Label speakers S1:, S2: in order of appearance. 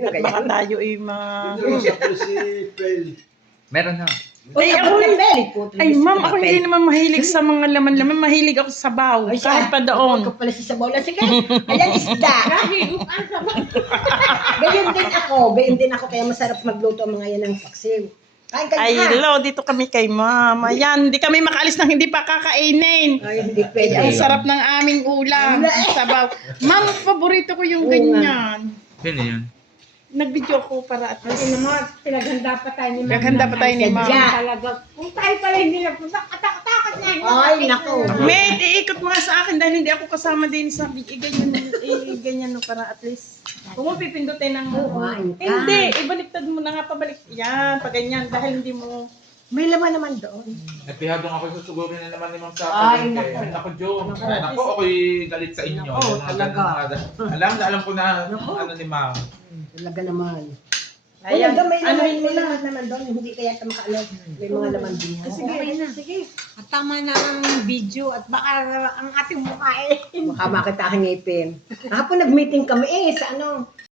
S1: At baka tayo ay
S2: Meron na.
S1: Ay, ako ay ma'am, ako hindi naman mahilig sa mga laman-laman. Mahilig ako sa sabaw. Kahit pa doon.
S3: Ako pala si sabaw lang. Sige, ayan isda. Gayon din ako. Kaya masarap magluto ang mga yan ng paksiw. Kain ka
S1: Ay,
S3: na.
S1: hello, dito kami kay ma'am. Ayan, hindi kami makaalis nang hindi pa kakainin.
S3: Ay, hindi pwede.
S1: Ang sarap ng aming ulam. Sabaw. Ma'am, paborito ko yung ganyan.
S2: Sino yun?
S1: Nag-video ko para at
S4: Kasi
S1: least.
S4: naman, pinaghanda pa tayo ni Ma'am.
S1: Naghanda pa tayo ni Ma'am.
S4: Talaga. Kung tayo pala hindi napunta, katakot niya.
S3: Ay, nako.
S1: Med, iikot mo nga sa akin dahil hindi ako kasama din sa ganyan no para at least. Kung mo pipindutin ng
S3: Kumain ka.
S1: hindi, ibaliktad mo na nga pabalik. Yan, pag ganyan dahil hindi mo
S3: May laman naman doon.
S2: Nagpihadong ako susugurin na naman ni Ma'am sa
S3: Ay,
S2: palengke.
S3: nako.
S2: Ay, naku, Jo. Ay, naku, ako'y galit sa inyo.
S3: Nako,
S2: Yung mga
S3: talaga.
S2: ganun mga- Alam ko na ano ni Ma'am.
S3: Talaga naman.
S1: Ayan,
S3: Ayan, may
S1: ano
S3: laman,
S1: yun
S3: may
S1: na?
S3: laman naman doon. Hindi kaya ito makaalam. May mga laman din yan.
S4: Okay na. Sige. At tama na ang video at baka ang ating mukha eh.
S3: Baka makita aking ngipin. Kahapon nag-meeting kami sa ano.